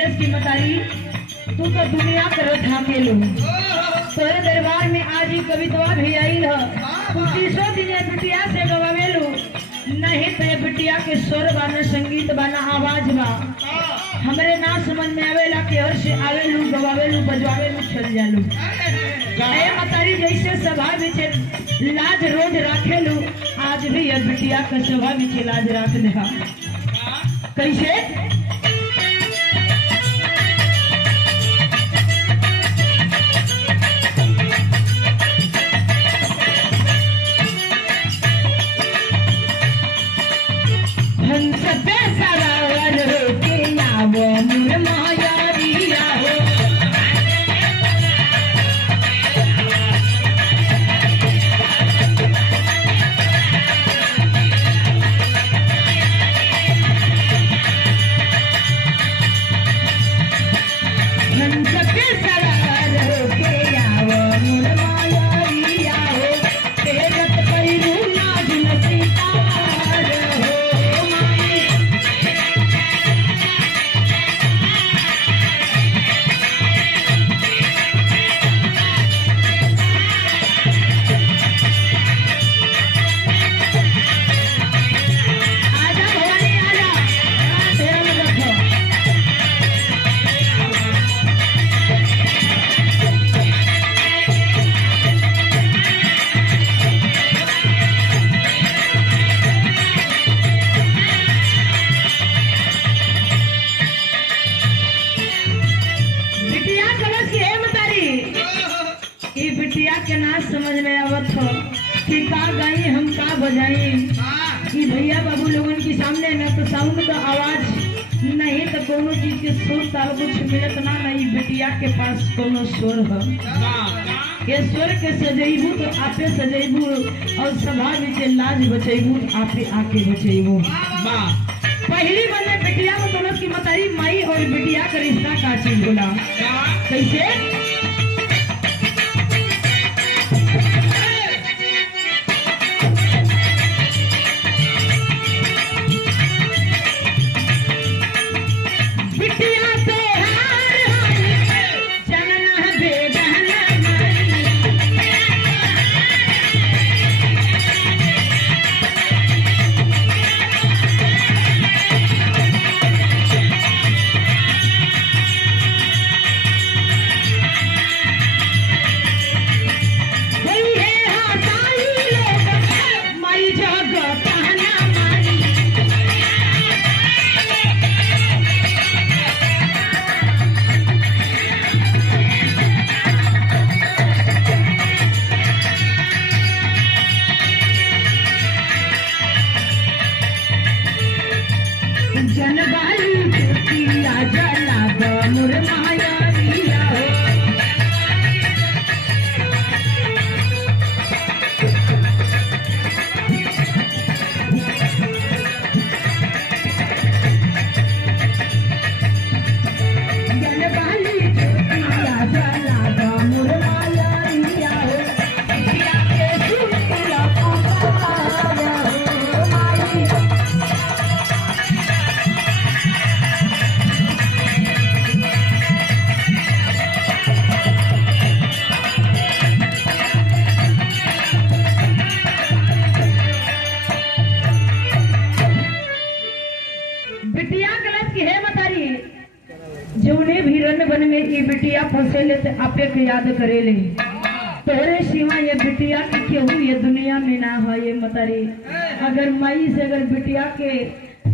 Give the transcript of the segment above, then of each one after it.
कैलस की मतारी तू तो दुनिया कर ढाकेलू तोरे दरबार में आज ही कविता भी आई है तू तीसो दिन बिटिया से गवावेलू नहीं तो बिटिया के स्वर बाना संगीत बाना आवाज बा हमरे ना समझ में आवेला कि हर से आवेलू गवावेलू बजवावेलू चल जालू ए मतारी जैसे सभा में लाज रोज राखेलू आज भी ये बिटिया का सभा में लाज राख दे कैसे हंस पे सवार होके आवो मोर मायारिया हो हंस पे सवार होके आवो मोर मायारिया हो तेरत पैरू नाज नसीतार हो आजा भवानी आजा तेरा में रखो बिटिया कलश की है मतारी ये बिटिया के ना समझ में आवत हो कि का गाई हम का बजाई कि भैया बाबू लोगन के सामने न तो साउंड का आवाज नहीं तो कोनो चीज के सुर ताल कुछ मिलत ना नहीं बिटिया के पास कोनो स्वर है ये स्वर के सजैबू तो आपे सजैबू और सभा में लाज बचैबू आपे आके बचैबू पहली बने बिटिया में दोनों की मतारी माई और बिटिया का रिश्ता का चीज बोला कैसे बिटिया से हार जनना बेगहना माई वही है हाथाई लोग माई जग कहना मारी जनबाई किया जला मुर मायारिया हो जनबाई किया जला मुर मायारिया हो बिटिया के सुनला पुकारा हो माई बिटिया गलत की है मतारी जौने भी रन बन में ये बिटिया फंसे ले तो आपे के याद करे ले तोरे सिवा ये बिटिया के केहू ये दुनिया में ना है ये मतारी अगर माई से अगर बिटिया के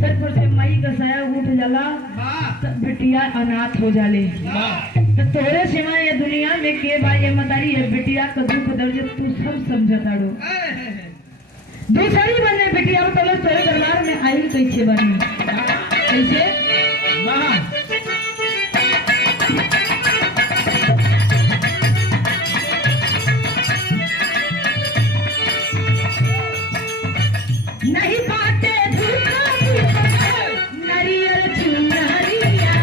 सर पर से माई का साया उठ जाला तो बिटिया अनाथ हो जाले तो तोरे सिवा ये दुनिया में के बा ये मतारी ये बिटिया का दुख दर्द तू सब समझताड़ो दूसरी बने बिटिया तो तोरे दरबार में आई कैसे बनी कैसे नहीं पाते नरियल चुनरिया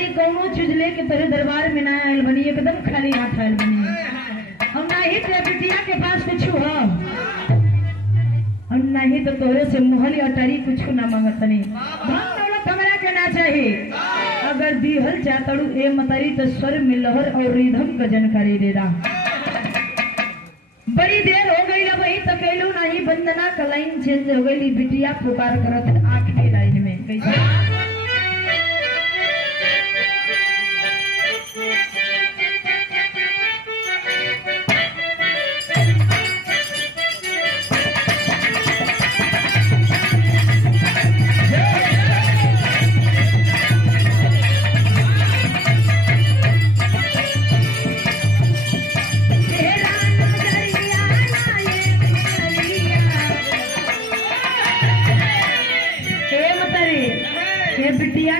मतारी कौनो चीज लेके तेरे दरबार में ना आयल बनी, एकदम खाली हाथ आयल बनी। और ना ही तेरे बिटिया के पास कुछ हो, और ना ही तो तोरे से मोहल अटारी कुछ ना मांगतनी। धन दौलत हमरा के ना चाहिए, अगर दिहल चातड़ू ए मतारी तो स्वर में लहर और रिधम का जानकारी दे दा। बड़ी देर हो गई ना वही तकेलू नहीं, वंदना का लाइन चेंज हो गई, बिटिया पुकार करत आखिरी लाइन में कैसे बिटिया